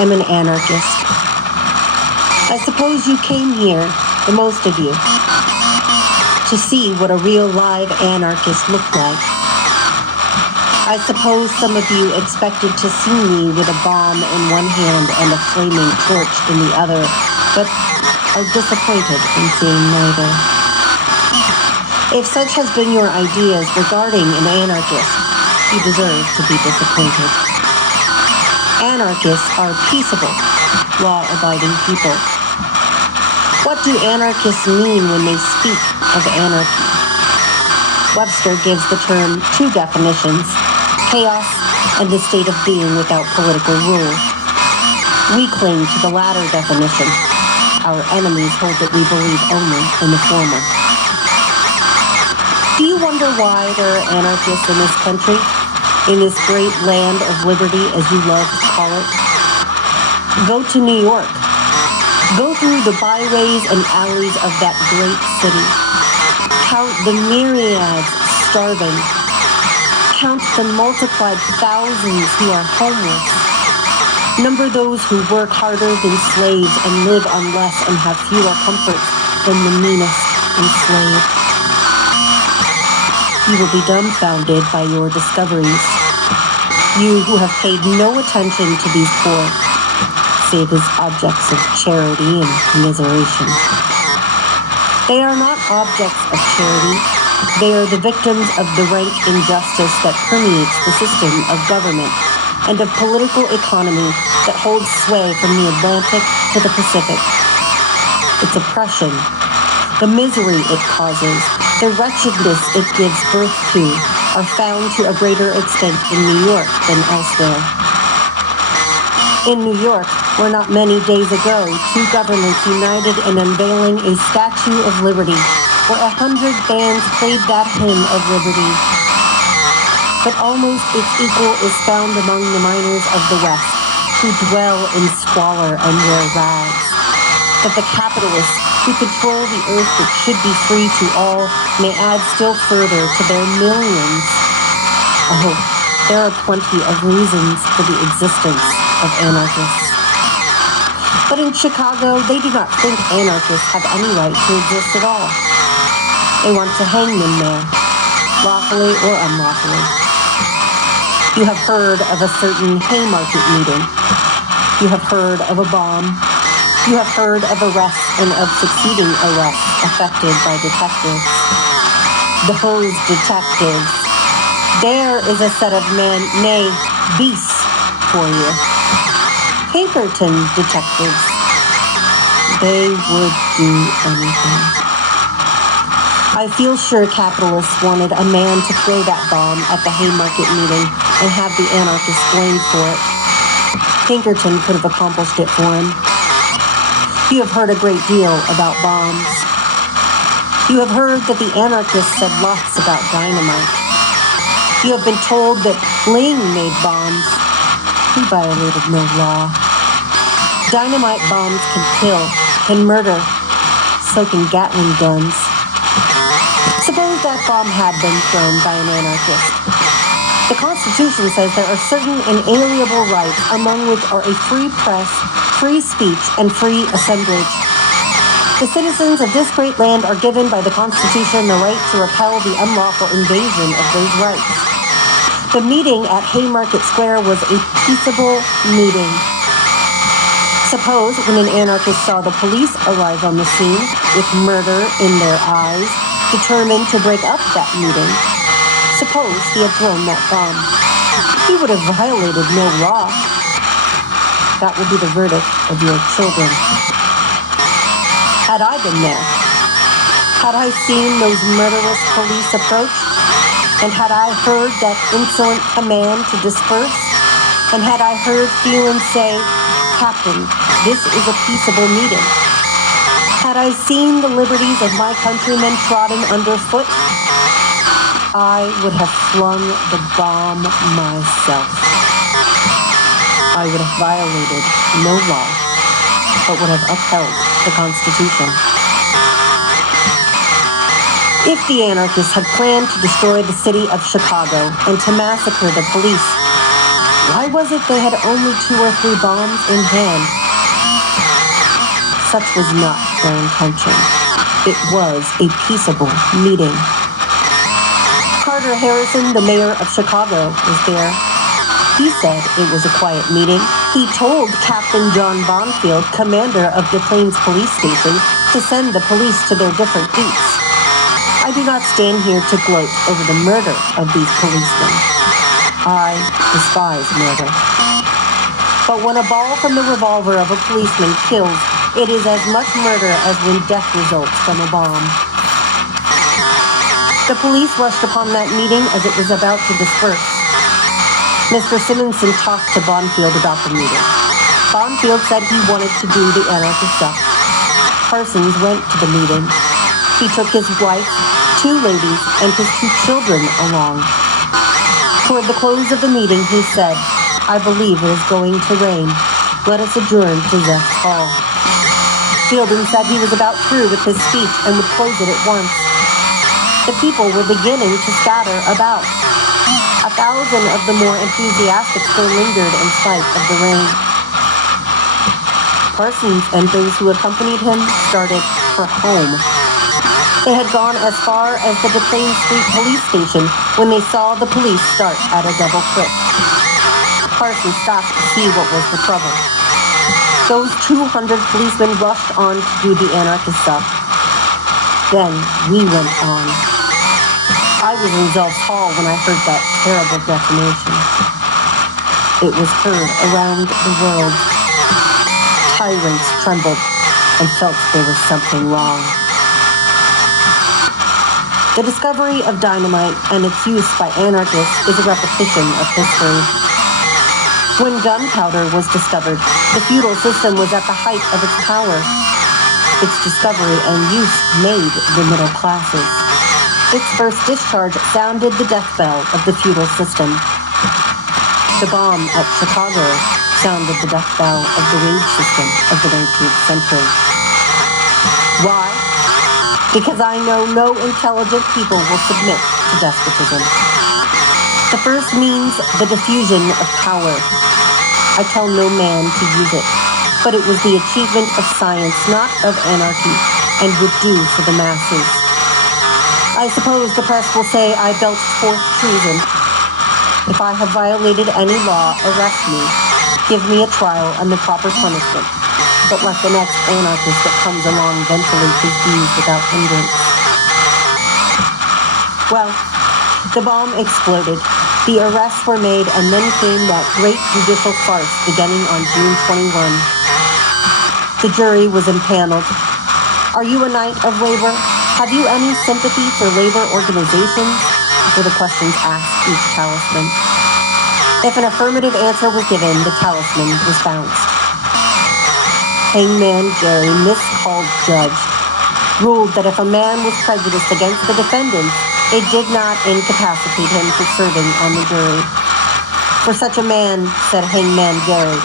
am an anarchist. I suppose you came here, the most of you, to see what a real live anarchist looked like. I suppose some of you expected to see me with a bomb in one hand and a flaming torch in the other, but are disappointed in seeing neither. If such has been your ideas regarding an anarchist, you deserve to be disappointed. Anarchists are peaceable, law-abiding people. What do anarchists mean when they speak of anarchy? Webster gives the term two definitions: chaos and the state of being without political rule. We cling to the latter definition. Our enemies hold that we believe only in the former. Do you wonder why there are anarchists in this country, in this great land of liberty, as you love to call it? Go to New York. Go through the byways and alleys of that great city. Count the myriads starving. Count the multiplied thousands who are homeless. Number those who work harder than slaves and live on less and have fewer comforts than the meanest enslaved. You will be dumbfounded by your discoveries. You who have paid no attention to these poor, save as objects of charity and commiseration. They are not objects of charity. They are the victims of the rank injustice that permeates the system of government and of political economy that holds sway from the Atlantic to the Pacific. Its oppression, the misery it causes, the wretchedness it gives birth to, are found to a greater extent in New York than elsewhere. In New York, where not many days ago, two governments united in unveiling a Statue of Liberty, where 100 bands played that hymn of liberty. But almost its equal is found among the miners of the West, who dwell in squalor and wear rags. That the capitalists who control the earth that should be free to all may add still further to their millions. Oh, there are plenty of reasons for the existence of anarchists. But in Chicago, they do not think anarchists have any right to exist at all. They want to hang them there, lawfully or unlawfully. You have heard of a certain Haymarket meeting. You have heard of a bomb. You have heard of arrests and of succeeding arrests effected by detectives. Those detectives. There is a set of men, nay, beasts for you. Pinkerton detectives. They would do anything. I feel sure capitalists wanted a man to throw that bomb at the Haymarket meeting and have the anarchists blamed for it. Pinkerton could have accomplished it for him. You have heard a great deal about bombs. You have heard that the anarchists said lots about dynamite. You have been told that Ling made bombs. He violated no law. Dynamite bombs can kill, can murder. So can Gatling guns. Suppose that bomb had been thrown by an anarchist. The Constitution says there are certain inalienable rights, among which are a free press, free speech, and free assemblage. The citizens of this great land are given by the Constitution the right to repel the unlawful invasion of those rights. The meeting at Haymarket Square was a peaceable meeting. Suppose when an anarchist saw the police arrive on the scene with murder in their eyes, determined to break up that meeting. Suppose he had thrown that bomb. He would have violated no law. That would be the verdict of your children. Had I been there, had I seen those murderous police approach, and had I heard that insolent command to disperse, and had I heard Phelan say, "Captain, this is a peaceable meeting," had I seen the liberties of my countrymen trodden underfoot, I would have flung the bomb myself. I would have violated no law, but would have upheld the Constitution. If the anarchists had planned to destroy the city of Chicago and to massacre the police, Why was it they had only 2 or 3 bombs in hand? Such was not their intention. It was a peaceable meeting. Carter Harrison, the mayor of Chicago, was there. He said it was a quiet meeting. He told Captain John Bonfield, commander of Des Plaines Police Station, to send the police to their different beats. I do not stand here to gloat over the murder of these policemen. I despise murder. But when a ball from the revolver of a policeman kills, it is as much murder as when death results from a bomb. The police rushed upon that meeting as it was about to disperse. Mr. Simonson talked to Bonfield about the meeting. Bonfield said he wanted to do the anarchist stuff. Parsons went to the meeting. He took his wife, 2 ladies, and his 2 children along. Toward the close of the meeting, he said, "I believe it is going to rain. Let us adjourn to Zeth's Hall." Fielding said he was about through with his speech and would close it at once. The people were beginning to scatter about. 1,000 of the more enthusiastic still lingered in spite of the rain. Parsons and those who accompanied him started for home. They had gone as far as the Des Plaines Street police station when they saw the police start at a double quick. Parsons stopped to see what was the trouble. Those 200 policemen rushed on to do the anarchist stuff. Then we went on. I was in Zeth's Hall when I heard that terrible detonation. It was heard around the world. Tyrants trembled and felt there was something wrong. The discovery of dynamite and its use by anarchists is a repetition of history. When gunpowder was discovered, the feudal system was at the height of its power. Its discovery and use made the middle classes. Its first discharge sounded the death bell of the feudal system. The bomb at Chicago sounded the death bell of the wage system of the 19th century. Why? Because I know no intelligent people will submit to despotism. The first means the diffusion of power. I tell no man to use it, but it was the achievement of science, not of anarchy, and would do for the masses. I suppose the press will say I belched forth treason. If I have violated any law, arrest me. Give me a trial and the proper punishment. But let the next anarchist that comes along ventilate his views without hindrance. Well, the bomb exploded. The arrests were made, and then came that great judicial farce beginning on June 21. The jury was impaneled. Are you a knight of labor? Have you any sympathy for labor organizations? Were the questions asked each talisman. If an affirmative answer was given, the talisman was bounced. Hangman Gary, miscalled judge, ruled that if a man was prejudiced against the defendant, it did not incapacitate him for serving on the jury. For such a man, said Hangman Gary,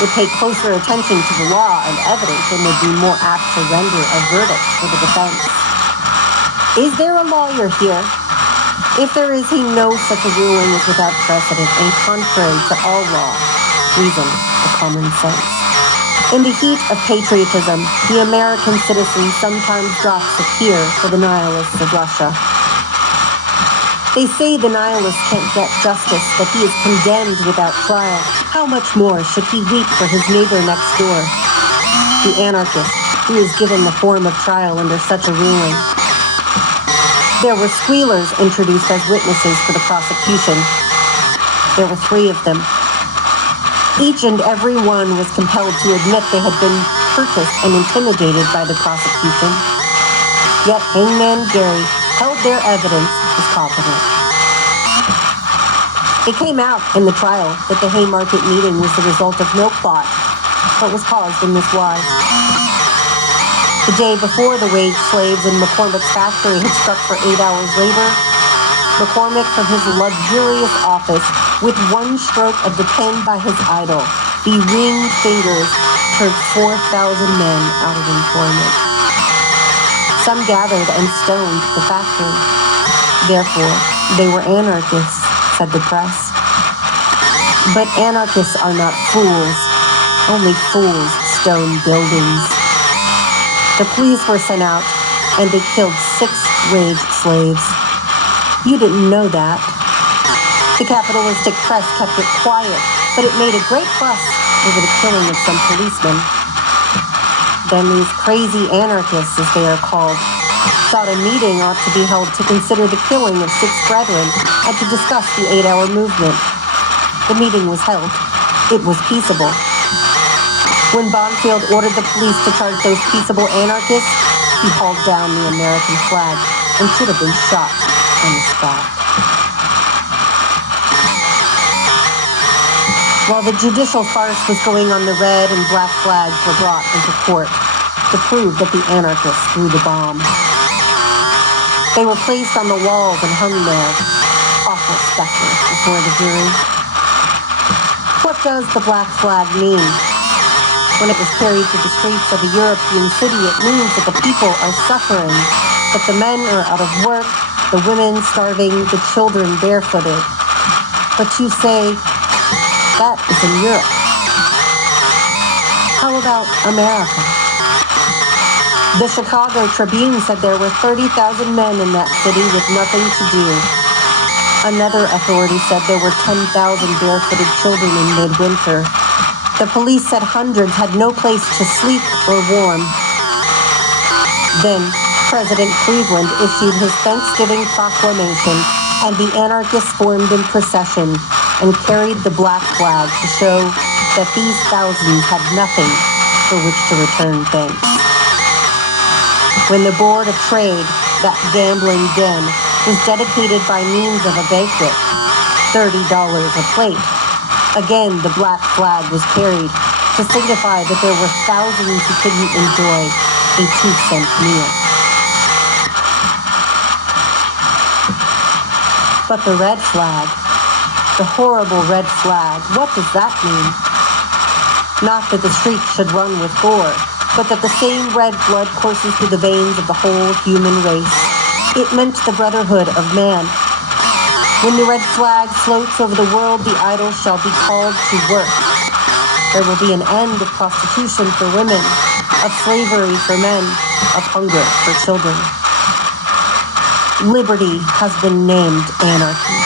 would pay closer attention to the law and evidence and would be more apt to render a verdict for the defense. Is there a lawyer here? If there is, he knows such a ruling is without precedent and contrary to all law, reason, or common sense. In the heat of patriotism, the American citizen sometimes drops a tear for the nihilists of Russia. They say the nihilist can't get justice, that he is condemned without trial. How much more should he weep for his neighbor next door? The anarchist, who is given the form of trial under such a ruling. There were squealers introduced as witnesses for the prosecution. There were 3 of them. Each and every one was compelled to admit they had been purchased and intimidated by the prosecution. Yet Hangman Gary held their evidence as competent. It came out in the trial that the Haymarket meeting was the result of no plot, but was caused in this wise. The day before, the wage slaves in McCormick's factory had struck for 8 hours labor. McCormick, from his luxurious office, with one stroke of the pen by his idol, the ringed fingers turned 4,000 men out of employment. Some gathered and stoned the factory. Therefore, they were anarchists, said the press. But anarchists are not fools. Only fools stone buildings. The police were sent out, and they killed 6 wage slaves. You didn't know that. The capitalistic press kept it quiet, but it made a great fuss over the killing of some policemen. Then these crazy anarchists, as they are called, thought a meeting ought to be held to consider the killing of 6 brethren and to discuss the 8-hour movement. The meeting was held. It was peaceable. When Bonfield ordered the police to charge those peaceable anarchists, he hauled down the American flag and should have been shot on the spot. While the judicial farce was going on, the red and black flags were brought into court to prove that the anarchists threw the bomb. They were placed on the walls and hung there, awful specters before the jury. What does the black flag mean? When it was carried through the streets of a European city, it means that the people are suffering, that the men are out of work, the women starving, the children barefooted. But you say, that is in Europe. How about America? The Chicago Tribune said there were 30,000 men in that city with nothing to do. Another authority said there were 10,000 barefooted children in midwinter. The police said hundreds had no place to sleep or warm. Then President Cleveland issued his Thanksgiving proclamation, and the anarchists formed in procession and carried the black flag to show that these thousands had nothing for which to return thanks. When the Board of Trade, that gambling den, was dedicated by means of a banquet, $30 a plate, again the black flag was carried to signify that there were thousands who couldn't enjoy a 2-cent meal. But the red flag, the horrible red flag, what does that mean? Not that the streets should run with gore, but that the same red blood courses through the veins of the whole human race. It meant the brotherhood of man. When the red flag floats over the world, the idols shall be called to work. There will be an end of prostitution for women, of slavery for men, of hunger for children. Liberty has been named anarchy.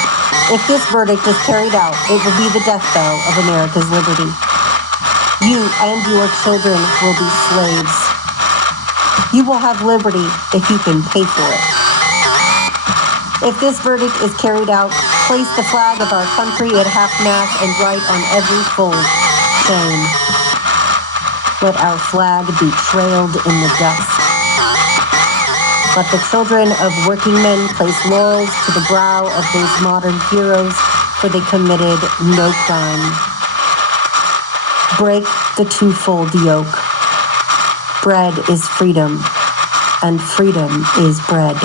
If this verdict is carried out, it will be the death bell of America's liberty. You and your children will be slaves. You will have liberty if you can pay for it. If this verdict is carried out, place the flag of our country at half-mast and write on every fold, shame. Let our flag be trailed in the dust. Let the children of working men place laurels to the brow of those modern heroes, for they committed no crime. Break the twofold yoke. Bread is freedom, and freedom is bread.